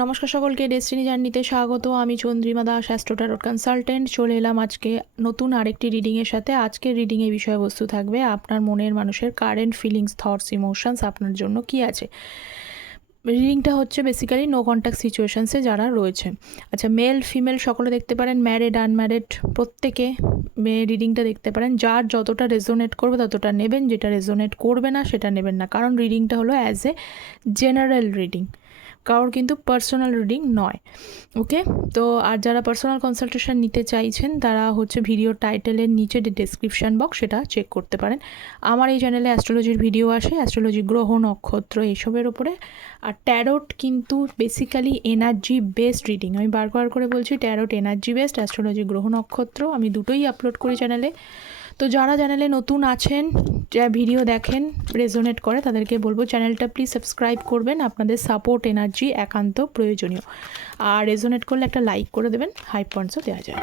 নমস্কার সকলকে ডেস্টিনি জার্নিতে স্বাগত। আমি চন্দ্রিমা দাস অ্যাস্ট্রোটারোট কনসালটেন্ট চলে এলাম আজকে নতুন আরেকটি রিডিংয়ের সাথে। আজকের রিডিংয়ের বিষয়বস্তু থাকবে আপনার মনের মানুষের কারেন্ট ফিলিংস থটস ইমোশনস আপনার জন্য কি আছে। রিডিংটা হচ্ছে বেসিক্যালি নো কন্ট্যাক্ট সিচুয়েশনসে যারা রয়েছে। আচ্ছা মেল ফিমেল সকলে দেখতে পারেন ম্যারিড আনম্যারিড প্রত্যেকে রিডিংটা দেখতে পারেন। যার যতটা রেজোনেট করবে, ততটা নেবেন। যেটা রেজোনেট করবে না, সেটা নেবেন না। কারণ রিডিংটা হলো অ্যাজ এ জেনারেল রিডিং কারোর কিন্তু পার্সোনাল রিডিং নয় ওকে তো আর যারা পার্সোনাল কনসালটেশন নিতে চাইছেন, তারা হচ্ছে ভিডিও টাইটেলের নিচে ডেসক্রিপশান বক্স সেটা চেক করতে পারেন। আমার এই চ্যানেলে অ্যাস্ট্রোলজির ভিডিও আসে অ্যাস্ট্রোলজি গ্রহ, নক্ষত্র এইসবের উপরে। আর ট্যারোট কিন্তু বেসিক্যালি এনার্জি বেসড রিডিং আমি বারবার করে বলছি ট্যারোট এনার্জি বেসড অ্যাস্ট্রোলজি গ্রহ, নক্ষত্র, আমি দুটোই আপলোড করি চ্যানেলে তো যারা চ্যানেলে নতুন আছেন, যা ভিডিও দেখেন রেজোনেট করে, তাদেরকে বলব চ্যানেলটা প্লিজ সাবস্ক্রাইব করবেন। আপনাদের সাপোর্ট এনার্জি একান্ত প্রয়োজনীয়। আর রেজোনেট করলে একটা লাইক করে দেবেন হাই পয়েন্টসও দেওয়া যায়।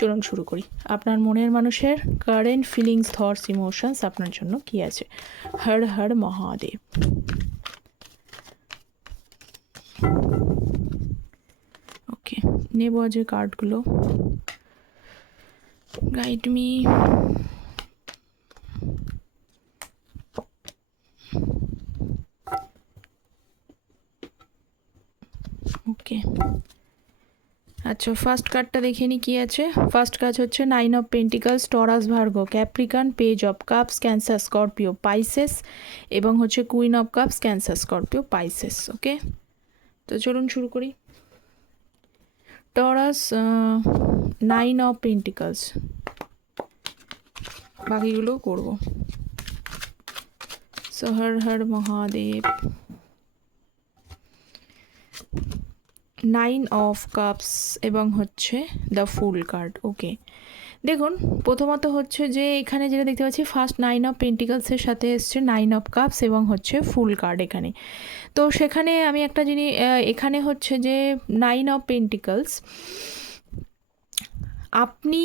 চলুন শুরু করি। আপনার মনের মানুষের কারেন্ট ফিলিংস থটস ইমোশনস আপনার জন্য কি আছে? হর হর মহাদেব। ওকে নেব আজ কার্ডগুলো গাইড মি ওকে আচ্ছা ফার্স্ট কার্ডটা দেখে নি কী আছে? ফার্স্ট কাজ হচ্ছে nine of pentacles Taurus Virgo Capricorn page of cups Cancer Scorpio Pisces এবং হচ্ছে queen of cups Cancer Scorpio Pisces okay তো চলুন শুরু করি। টরাস নাইন অফ পেন্টিকালস বাকিগুলো করব। So Har Har Mahadev. Nine of cups এবং হচ্ছে দ্য ফুল কার্ড ওকে দেখুন, প্রথমত হচ্ছে যে এখানে যেটা দেখতে পাচ্ছি ফার্স্ট নাইন অফ পেন্টিকালসের সাথে এসছে নাইন অফ কাপস এবং হচ্ছে ফুল কার্ড এখানে। তো সেখানে আমি একটা জিনিস এখানে হচ্ছে যে নাইন অফ পেন্টিকালস আপনি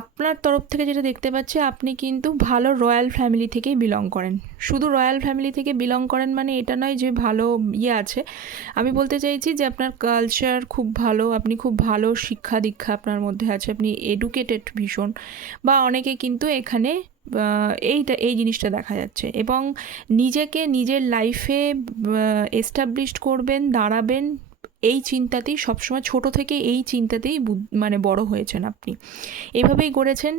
আপনার তরফ থেকে যেটা দেখতে পাচ্ছি, আপনি কিন্তু ভালো রয়্যাল ফ্যামিলি থেকেই বিলং করেন। শুধু রয়্যাল ফ্যামিলি থেকে বিলং করেন মানে এটা নয় যে ভালো ইয়ে আছে। আমি বলতে চাইছি যে আপনার কালচার খুব ভালো, আপনি খুব ভালো শিক্ষা দীক্ষা আপনার মধ্যে আছে, আপনি এডুকেটেড ভীষণ। বা অনেকে কিন্তু এখানে এইটা, এই জিনিসটা দেখা যাচ্ছে। এবং নিজেকে নিজের লাইফে এস্টাবলিশড করবেন, দাঁড়াবেন এই চিন্তাতেই সবসময় ছোট থেকে এই চিন্তাতেই মানে বড় হয়েছেন আপনি। এভাবেই গড়েছেন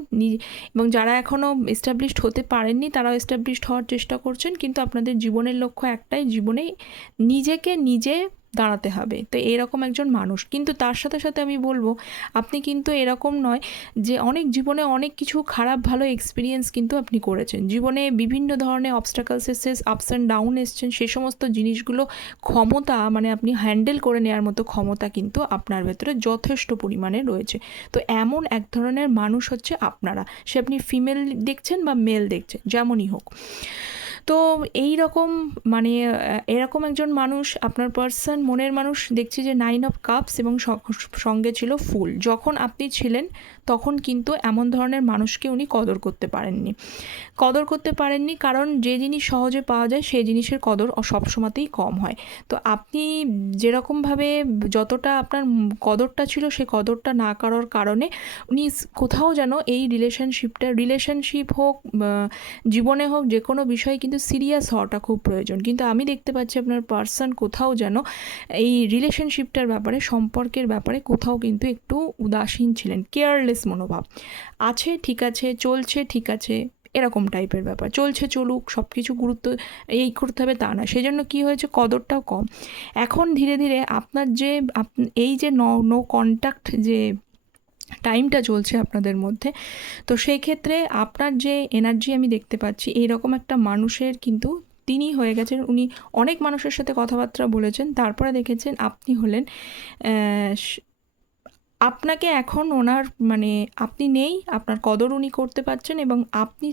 এবং যারা এখনও এস্টাবলিশড হতে পারেননি, তারাও এস্টাবলিশড হওয়ার চেষ্টা করছেন, কিন্তু আপনাদের জীবনের লক্ষ্য একটাই জীবনে নিজেকে নিজে দাঁড়াতে হবে। তো এরকম একজন মানুষ। কিন্তু তার সাথে সাথে আমি বলব, আপনি কিন্তু এরকম নয় যে অনেক জীবনে অনেক কিছু খারাপ, ভালো এক্সপিরিয়েন্স কিন্তু আপনি করেছেন। জীবনে বিভিন্ন ধরনের অবস্টাকলস এসছে আপস অ্যান্ড ডাউন এসছেন, সে সমস্ত জিনিসগুলো ক্ষমতা মানে আপনি হ্যান্ডেল করে নেওয়ার মতো ক্ষমতা কিন্তু আপনার ভেতরে যথেষ্ট পরিমাণে রয়েছে। তো এমন এক ধরনের মানুষ হচ্ছে আপনারা। সে আপনি ফিমেল দেখছেন বা মেল দেখছেন, যেমনই হোক। তো এই রকম মানে এরকম একজন মানুষ, আপনার পার্সন মনের মানুষ দেখছি যে নাইন অফ কাপস এবং সঙ্গে ছিল ফুল। যখন আপনি ছিলেন, তখন কিন্তু এমন ধরনের মানুষকে উনি কদর করতে পারেননি। কদর করতে পারেননি কারণ যে জিনিস সহজে পাওয়া যায় সেই জিনিসের কদর সবসময়তেই কম হয়। তো আপনি যেরকমভাবে যতটা আপনার কদরটা ছিল, সে কদরটা না করার কারণে উনি কোথাও যেন এই রিলেশনশিপটা রিলেশনশিপ হোক জীবনে হোক যে কোনো বিষয়ে কিন্তু সিরিয়াস হওয়াটা খুব প্রয়োজন। কিন্তু আমি দেখতে পাচ্ছি আপনার পার্সন কোথাও যেন এই রিলেশনশিপটার ব্যাপারে, সম্পর্কের ব্যাপারে কোথাও কিন্তু একটু উদাসীন ছিলেন। কেয়ারলেস মনোভাব। আছে, ঠিক আছে, চলছে, ঠিক আছে, এরকম টাইপের ব্যাপার। চলছে, চলুক সব কিছু গুরুত্ব এই করতে হবে, তা না সেই জন্য কী হয়েছে? কদরটাও কম। এখন ধীরে ধীরে আপনার যে এই যে ন নো কন্ট্যাক্ট যে টাইমটা চলছে আপনাদের মধ্যে। তো সেই ক্ষেত্রে আপনার যে এনার্জি আমি দেখতে পাচ্ছি, এইরকম একটা মানুষের কিন্তু তিনি হয়ে গেছেন, উনি অনেক মানুষের সাথে কথাবার্তা বলেছেন, তারপরে দেখেছেন আপনি হলেন আপনাকে এখন ওনার মানে আপনি নেই, আপনার কদর উনি করতে পারছেন এবং আপনি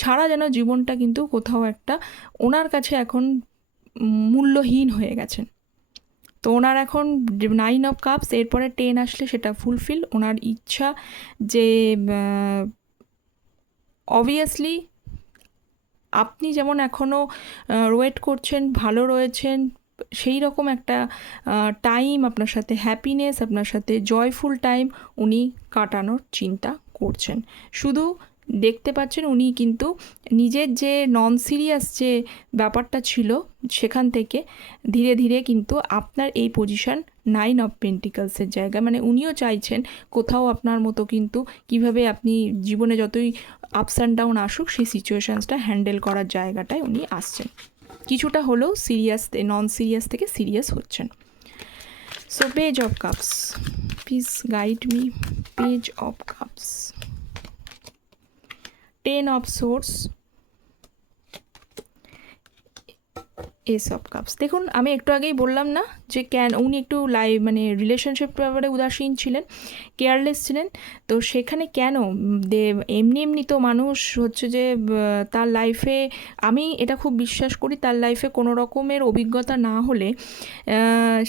ছাড়া যেন জীবনটা কিন্তু কোথাও একটা ওনার কাছে এখন মূল্যহীন হয়ে গেছেন। তো ওনার এখন নাইন অফ কাপস এরপরে টেন আসলে সেটা ফুলফিল ওনার ইচ্ছা যে অবভিয়াসলি আপনি যেমন এখনও ওয়েট করছেন, ভালো রয়েছেন, সেই রকম একটা টাইম আপনার সাথে হ্যাপিনেস আপনার সাথে জয়ফুল টাইম উনি কাটানোর চিন্তা করছেন। শুধু দেখতে পাচ্ছেন উনি কিন্তু নিজের যে নন সিরিয়াস যে ব্যাপারটা ছিল সেখান থেকে ধীরে ধীরে কিন্তু আপনার এই পজিশন নাইন অফ পেন্টিকালসের জায়গা মানে উনিও চাইছেন কোথাও আপনার মতো কিন্তু কীভাবে আপনি জীবনে যতই আপস অ্যান্ড ডাউন আসুক, সেই সিচুয়েশানসটা হ্যান্ডেল করার জায়গাটায় উনি আসছেন। কিছুটা হলেও সিরিয়াস নন সিরিয়াস থেকে সিরিয়াস হচ্ছেন। So page of cups please guide me page of cups ten of swords ace of cups দেখুন, আমি একটু আগেই বললাম না যে ক্যান উনি একটু লাইভ মানে রিলেশনশিপ ব্যাপারে উদাসীন ছিলেন কেয়ারলেস ছিলেন। তো সেখানে কেন? দে, এমনি এমনি তো মানুষ হচ্ছে যে তার লাইফে আমি এটা খুব বিশ্বাস করি, তার লাইফে কোনো রকমের অভিজ্ঞতা না হলে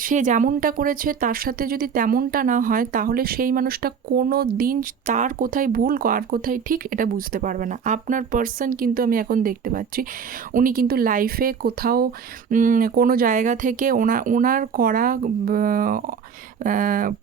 সে যেমনটা করেছে, তার সাথে যদি তেমনটা না হয়, তাহলে সেই মানুষটা কোনো দিন তার কোথায় ভুল আর কোথায় ঠিক, এটা বুঝতে পারবে না। আপনার পার্সন কিন্তু আমি এখন দেখতে পাচ্ছি, উনি কিন্তু লাইফে কোথাও কোনো জায়গা থেকে ওনা, ওনার করা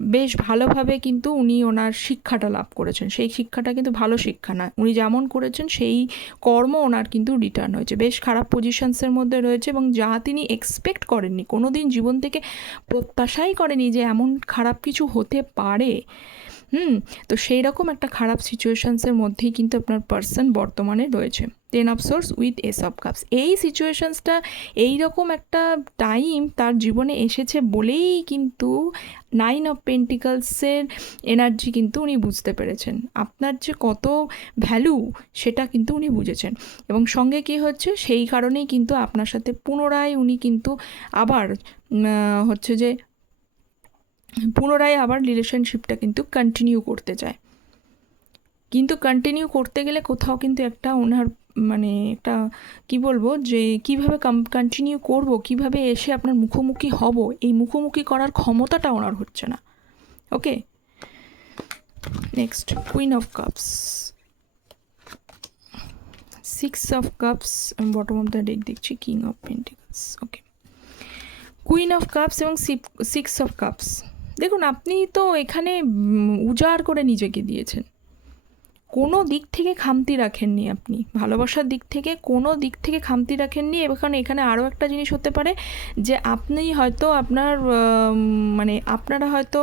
বেশ ভালোভাবে কিন্তু উনি ওনার শিক্ষাটা লাভ করেছেন। সেই শিক্ষাটা কিন্তু ভালো শিক্ষা নয়। উনি যেমন করেছেন, সেই কর্ম ওনার কিন্তু রিটার্ন হয়েছে। বেশ খারাপ পজিশনসের মধ্যে রয়েছে এবং যা তিনি এক্সপেক্ট করেননি কোনো দিন জীবন থেকে প্রত্যাশাই করেনি যে এমন খারাপ কিছু হতে পারে। হুম, তো সেই রকম একটা খারাপ সিচুয়েশানসের মধ্যেই কিন্তু আপনার পার্সন বর্তমানে রয়েছে। Ten of swords with ace of cups এই সিচুয়েশানসটা এইরকম একটা টাইম তার জীবনে এসেছে বলেই কিন্তু নাইন অফ পেন্টিকালসের এনার্জি কিন্তু উনি বুঝতে পেরেছেন। আপনার যে কত ভ্যালু সেটা কিন্তু উনি বুঝেছেন। এবং সঙ্গে কি হচ্ছে, সেই কারণেই কিন্তু আপনার সাথে পুনরায় উনি কিন্তু আবার হচ্ছে যে, পুনরায় আবার রিলেশনশিপটা কিন্তু কন্টিনিউ করতে চায়। কিন্তু কন্টিনিউ করতে গেলে কোথাও কিন্তু একটা ওনার মানে একটা, কি বলব, যে কীভাবে কন্টিনিউ করব, কীভাবে এসে আপনার মুখোমুখি হব, এই মুখোমুখি করার ক্ষমতাটা ওনার হচ্ছে না। Okay next queen of cups six of cups bottom of the deck দেখছি king of pentacles okay queen of cups এবং সিক্স অফ কাপস দেখুন, আপনি তো এখানে উজাড় করে নিজেকে দিয়েছেন। কোনো দিক থেকে খামতি রাখেননি আপনি। ভালোবাসার দিক থেকে কোনো দিক থেকে খামতি রাখেননি। এখানে এখানে আরও একটা জিনিস হতে পারে যে আপনি হয়তো আপনার মানে আপনারা হয়তো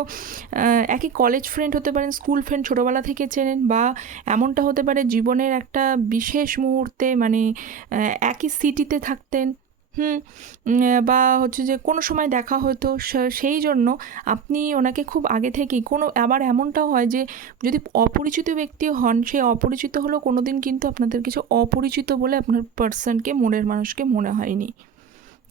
একই কলেজ ফ্রেন্ড হতে পারেন স্কুল ফ্রেন্ড ছোটোবেলা থেকে চেনেন বা এমনটা হতে পারে জীবনের একটা বিশেষ মুহূর্তে মানে একই সিটিতে থাকতেন। হুম বা হচ্ছে যে কোনো সময় দেখা হতো সেই জন্য আপনি ওনাকে খুব আগে থেকেই কোনো, আবার এমনটাও হয় যে যদি অপরিচিত ব্যক্তি হন সেই অপরিচিত হলেও কোনো দিন কিন্তু আপনাদের কিছু অপরিচিত বলে আপনার পার্সনকে মনের মানুষকে মনে হয়নি।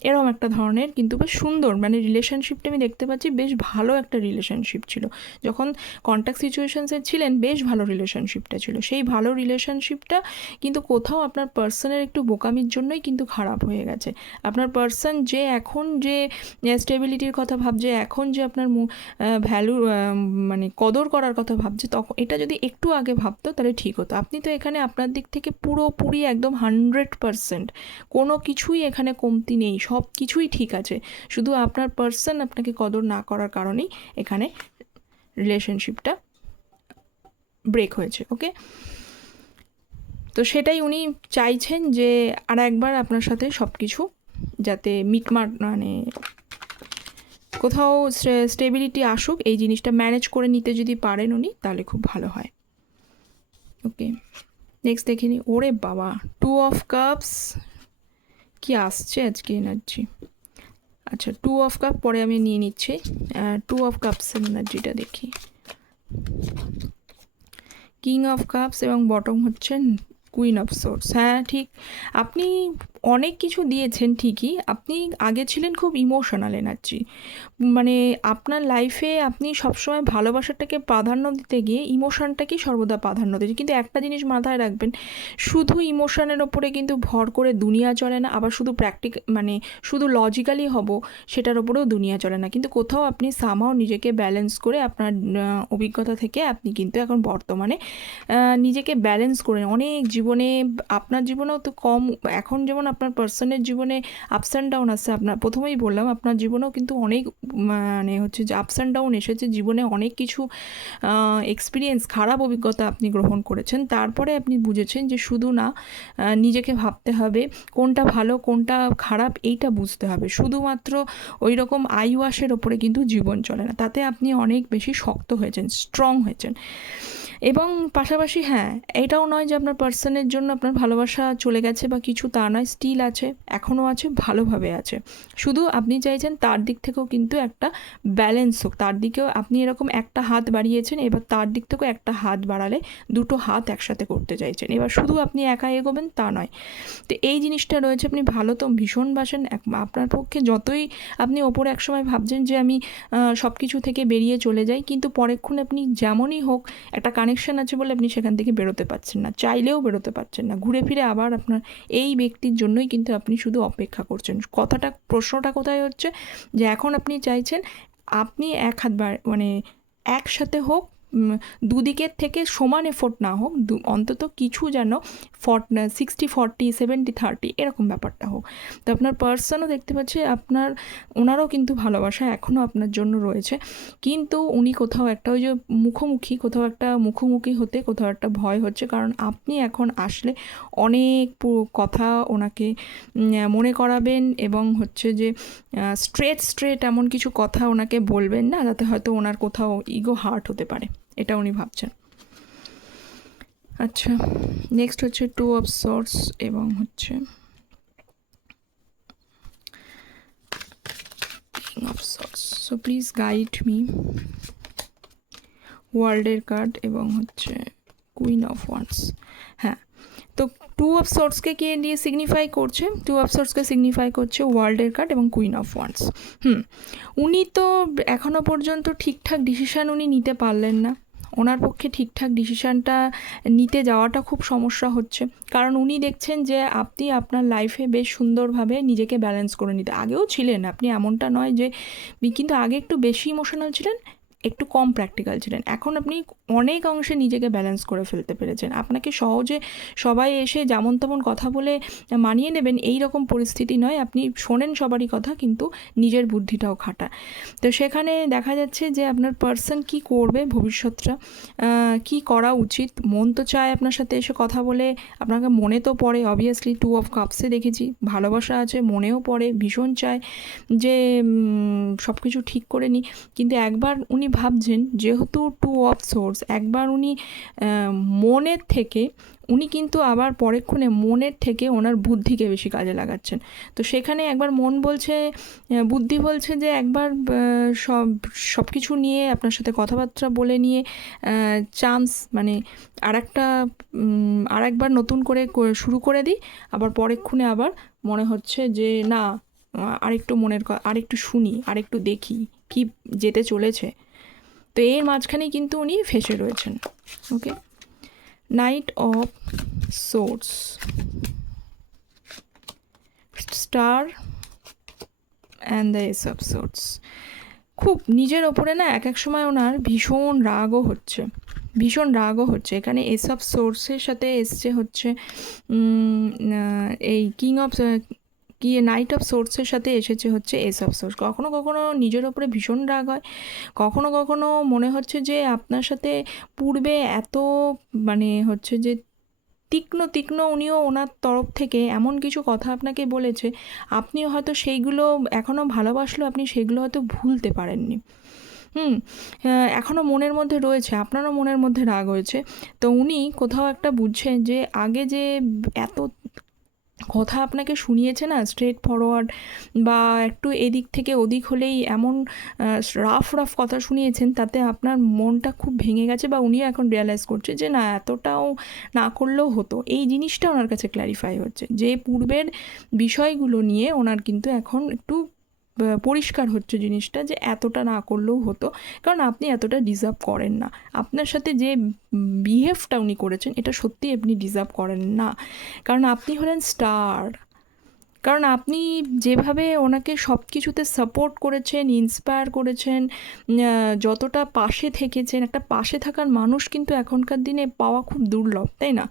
এরকম একটা ধরনের কিন্তু বেশ সুন্দর মানে রিলেশনশিপটা আমি দেখতে পাচ্ছি বেশ ভালো একটা রিলেশনশিপ ছিল। যখন কন্ট্যাক্ট সিচুয়েশনসে ছিলেন, বেশ ভালো রিলেশনশিপটা ছিল। সেই ভালো রিলেশনশিপটা কিন্তু কোথাও আপনার পার্সনের একটু বোকামির জন্যই কিন্তু খারাপ হয়ে গেছে। আপনার পার্সন যে এখন যে স্টেবিলিটির কথা ভাবছে, এখন যে আপনার ভ্যালু মানে কদর করার কথা ভাবছে তখন এটা যদি একটু আগে ভাবতো, তাহলে ঠিক হতো। আপনি তো এখানে আপনার দিক থেকে পুরোপুরি একদম হান্ড্রেড পারসেন্ট কোনো কিছুই এখানে কমতি নেই। সব কিছুই ঠিক আছে। শুধু আপনার পার্সন আপনাকে কদর না করার কারণেই এখানে রিলেশনশিপটা ব্রেক হয়েছে ওকে তো সেটাই উনি চাইছেন যে আর একবার আপনার সাথে সব কিছু যাতে মিটমাট মানে কোথাও স্টেবিলিটি আসুক, এই জিনিসটা ম্যানেজ করে নিতে যদি পারেন উনি, তাহলে খুব ভালো হয়। ওকে নেক্সট দেখে নিই ওরে বাবা টু অফ কাপস কি আসছে আজকে এনার্জি আচ্ছা টু অফ কাপ পরে আমি নিয়ে নিচ্ছি। টু অফ কাপসের এনার্জিটা দেখি। কিং অফ কাপস এবং বটম হচ্ছে কুইন অফ সোর্স হ্যাঁ ঠিক। আপনি অনেক কিছু দিয়েছেন ঠিকই। আপনি আগে ছিলেন খুব ইমোশনাল এনার্জি মানে আপনার লাইফে আপনি সবসময় ভালোবাসাটাকে প্রাধান্য দিতে গিয়ে ইমোশনটাকেই সর্বদা প্রাধান্য দিয়েছেন। কিন্তু একটা জিনিস মাথায় রাখবেন, শুধু ইমোশনের ওপরে কিন্তু ভর করে দুনিয়া চলে না, আবার শুধু প্র্যাকটিক মানে শুধু লজিক্যালি হব, সেটার ওপরেও দুনিয়া চলে না। কিন্তু কোথাও আপনি সামাও নিজেকে ব্যালেন্স করে আপনার অভিজ্ঞতা থেকে আপনি কিন্তু এখন বর্তমানে নিজেকে ব্যালেন্স করে অনেক জীবনে, আপনার জীবনেও তো কম, এখন যেমন আপনার পার্সনের জীবনে আপস অ্যান্ড ডাউন আসছে আপনার প্রথমেই বললাম, আপনার জীবনেও কিন্তু অনেক মানে হচ্ছে যে আপস অ্যান্ড ডাউন এসেছে। জীবনে অনেক কিছু এক্সপিরিয়েন্স খারাপ অভিজ্ঞতা আপনি গ্রহণ করেছেন। তারপরে আপনি বুঝেছেন যে শুধু না নিজেকে ভাবতে হবে কোনটা ভালো, কোনটা খারাপ, এইটা বুঝতে হবে। শুধুমাত্র ওই রকম আই ওয়াশের ওপরে কিন্তু জীবন চলে না। তাতে আপনি অনেক বেশি শক্ত হয়েছেন স্ট্রং হয়েছেন। এবং পাশাপাশি হ্যাঁ এটাও নয় যে আপনার পার্সনের জন্য আপনার ভালোবাসা চলে গেছে বা কিছু তা নয় স্টিল আছে, এখনও আছে, ভালোভাবে আছে। শুধু আপনি চাইছেন তার দিক থেকেও কিন্তু একটা ব্যালেন্স হোক। তার দিকেও আপনি এরকম একটা হাত বাড়িয়েছেন, এবার তার দিক থেকেও একটা হাত বাড়ালে দুটো হাত একসাথে করতে চাইছেন। এবার শুধু আপনি একা এগোবেন তা নয়। তো এই জিনিসটা রয়েছে, আপনি ভালো তো ভীষণ বাসেন আপনার পক্ষে যতই আপনি ওপরে একসময় ভাবছেন যে আমি সব কিছু থেকে বেরিয়ে চলে যাই, কিন্তু পরেক্ষণ আপনি যেমনই হোক একটা কানেকশন আছে বলে আপনি সেখান থেকে বেরোতে পারছেন না, চাইলেও বেরোতে পারছেন না। ঘুরে ফিরে আবার আপনার এই ব্যক্তির জন্যই কিন্তু আপনি শুধু অপেক্ষা করছেন। কথাটা, প্রশ্নটা কোথায় হচ্ছে? যে এখন আপনি চাইছেন, আপনি এক হাত মানে একসাথে হোক দুদিকের থেকে সমান এফোর্ট না হোক অন্তত কিছু যেন forty sixty forty seventy thirty এরকম ব্যাপারটা হোক। তো আপনার পার্সনও দেখতে পাচ্ছি আপনার, ওনারও কিন্তু ভালোবাসা এখনও আপনার জন্য রয়েছে। কিন্তু উনি কোথাও একটা ওই যে মুখোমুখি, কোথাও একটা মুখোমুখি হতে, কোথাও একটা ভয় হচ্ছে। কারণ আপনি এখন আসলে অনেক কথা ওনাকে মনে করাবেন এবং হচ্ছে যে স্ট্রেট স্ট্রেট এমন কিছু কথা ওনাকে বলবেন না, যাতে হয়তো ওনার কোথাও ইগো হার্ট হতে পারে। এটা উনি ভাবছেন। আচ্ছা নেক্সট হচ্ছে টু অফ সোর্স এবং হচ্ছে of swords so please guide me ওয়ার্ল্ডের কার্ড এবং হচ্ছে কুইন অফ ওয়ান্স হ্যাঁ তো টু অফ সোর্সকে কে দিয়ে সিগনিফাই করছে? টু অফ সোর্সকে সিগনিফাই করছে ওয়ার্ল্ডের কার্ড এবং কুইন অফ ওয়ান্স হুম, উনি তো এখনও পর্যন্ত ঠিকঠাক ডিসিশান উনি নিতে পারলেন না। ওনার পক্ষে ঠিকঠাক ডিসিশানটা নিতে যাওয়াটা খুব সমস্যা হচ্ছে। কারণ উনি দেখছেন যে আপনি আপনার লাইফে বেশ সুন্দরভাবে নিজেকে ব্যালেন্স করে নিতে। আগেও ছিলেন, আপনি এমনটা নয় যে, কিন্তু আগে একটু বেশি ইমোশনাল ছিলেন একটু কম প্র্যাকটিক্যাল ছিলেন। এখন আপনি অনেক অংশে নিজেকে ব্যালেন্স করে ফেলতে পেরেছেন। আপনাকে সহজে সবাই এসে যেমন তেমন কথা বলে মানিয়ে নেবেন, এই রকম পরিস্থিতি নয়। আপনি শোনেন সবারই কথা, কিন্তু নিজের বুদ্ধিটাও খাটা। তো সেখানে দেখা যাচ্ছে যে আপনার পার্সন কি করবে ভবিষ্যৎটা? কি করা উচিত? মন তো চায় আপনার সাথে এসে কথা বলে। আপনাকে মনে তো পড়ে অবভিয়াসলি টু অফ কাপসে দেখেছি। ভালোবাসা আছে, মনেও পড়ে, ভীষণ চায় যে সব কিছু ঠিক করে নিই। কিন্তু একবার উনি ভাবছেন, যেহেতু টু অফ সোর্স একবার উনি মনের থেকে, উনি কিন্তু আবার পরেক্ষণে মনের থেকে ওনার বুদ্ধিকে বেশি কাজে লাগাচ্ছেন। তো সেখানে একবার মন বলছে বুদ্ধি বলছে যে একবার সব সব কিছু নিয়ে, আপনার সাথে কথাবার্তা বলে নিয়ে চান্স মানে আর একটা আর একবার নতুন করে শুরু করে দিই, আবার পরেক্ষণে আবার মনে হচ্ছে যে না আরেকটু মনের আরেকটু শুনি, আরেকটু দেখি, কি যেতে চলেছে। তো এর মাঝখানে কিন্তু উনি ফেসে রয়েছেন। Okay knight of swords star and the ace of swords খুব নিজের ওপরে না এক এক সময় ওনার ভীষণ রাগও হচ্ছে। ভীষণ রাগও হচ্ছে। এখানে এসব সোর্সের সাথে এসছে হচ্ছে এই কিং অফ কি নাইট অফ সোর্সের সাথে এসেছে হচ্ছে এস অফ সোর্স কখনো কখনো নিজের ওপরে ভীষণ রাগ হয়। কখনো কখনো মনে হচ্ছে যে আপনার সাথে পূর্বে এত মানে হচ্ছে যে তীক্ষ্ণ তীক্ষ্ণ উনিও ওনার তরফ থেকে এমন কিছু কথা আপনাকে বলেছে, আপনিও হয়তো সেইগুলো এখনও ভালোবাসলেও আপনি সেগুলো হয়তো ভুলতে পারেননি। হুম এখনও মনের মধ্যে রয়েছে, আপনারও মনের মধ্যে রাগ হয়েছে। তো উনি কোথাও একটা বুঝছেন যে আগে যে এত কথা আপনাকে শুনিয়েছে না স্ট্রেট ফরওয়ার্ড বা একটু এদিক থেকে ওদিক হলেই এমন রাফ রাফ কথা শুনিয়েছেন, তাতে আপনার মনটা খুব ভেঙে গেছে বা উনিও এখন রিয়েলাইজ করছে যে না, এতটাও না করলেও হতো। এই জিনিসটা ওনার কাছে ক্ল্যারিফাই হচ্ছে। যে পূর্বের বিষয়গুলো নিয়ে ওনার কিন্তু এখন একটু পরিষ্কার হচ্ছে জিনিসটা যে এতটা না করলেও হতো। কারণ আপনি এতটা ডিজার্ভ করেন না। আপনার সাথে যে বিহেভটা উনি করেছেন, এটা সত্যি আপনি ডিজার্ভ করেন না। কারণ আপনি হলেন স্টার কারণ আপনি যেভাবে ওনাকে সব কিছুতে সাপোর্ট করেছেন ইন্সপায়ার করেছেন যতটা পাশে থেকেছেন, একটা পাশে থাকার মানুষ কিন্তু এখনকার দিনে পাওয়া খুব দুর্লভ, তাই না?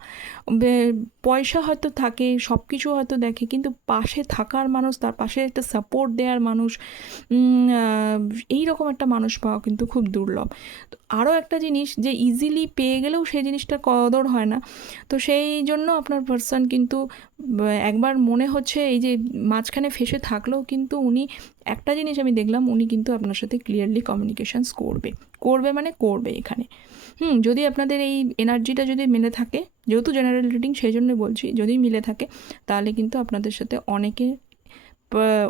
পয়সা হয়তো থাকে সব কিছু হয়তো দেখে, কিন্তু পাশে থাকার মানুষ, তার পাশে একটা সাপোর্ট দেওয়ার মানুষ এই রকম একটা মানুষ পাওয়া কিন্তু খুব দুর্লভ। তো আরও একটা জিনিস, যে ইজিলি পেয়ে গেলেও সেই জিনিসটার কদর হয় না। তো সেই জন্য আপনার পার্সন কিন্তু একবার মনে হচ্ছে এই যে মাঝখানে ফেসে থাকলেও কিন্তু উনি একটা জিনিস আমি দেখলাম, উনি কিন্তু আপনার সাথে ক্লিয়ারলি কমিউনিকেশানস করবে। করবে মানে করবে এখানে। হুম, যদি আপনাদের এই এনার্জিটা যদি মিলে থাকে, যেহেতু জেনারেল রিডিং সেই জন্য বলছি, যদি মিলে থাকে, তাহলে কিন্তু আপনাদের সাথে অনেকে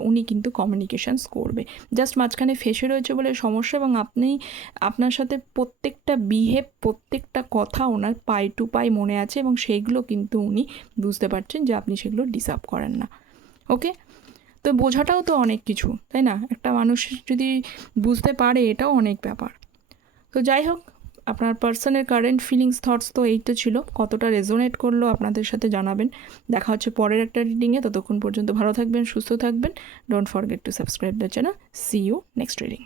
উনি কিন্তু কমিউনিকেশানস করবে। জাস্ট মাঝখানে ফেসে রয়েছে বলে সমস্যা এবং আপনি, আপনার সাথে প্রত্যেকটা বিহেভ প্রত্যেকটা কথা ওনার পাই টু পাই মনে আছে এবং সেইগুলো কিন্তু উনি বুঝতে পারছেন যে আপনি সেগুলো ডিসার্ভ করেন না। ওকে তো বোঝাটাও তো অনেক কিছু, তাই না? একটা মানুষ যদি বুঝতে পারে, এটাও অনেক ব্যাপার। তো যাই হোক, আপনার পার্সনের কারেন্ট ফিলিংস থটস তো এই তো ছিল। কতটা রেজোনেট করল আপনাদের সাথে জানাবেন। দেখা হচ্ছে পরের একটা রিডিংয়ে ততক্ষণ পর্যন্ত ভালো থাকবেন, সুস্থ থাকবেন। Don't forget to subscribe the channel see you next reading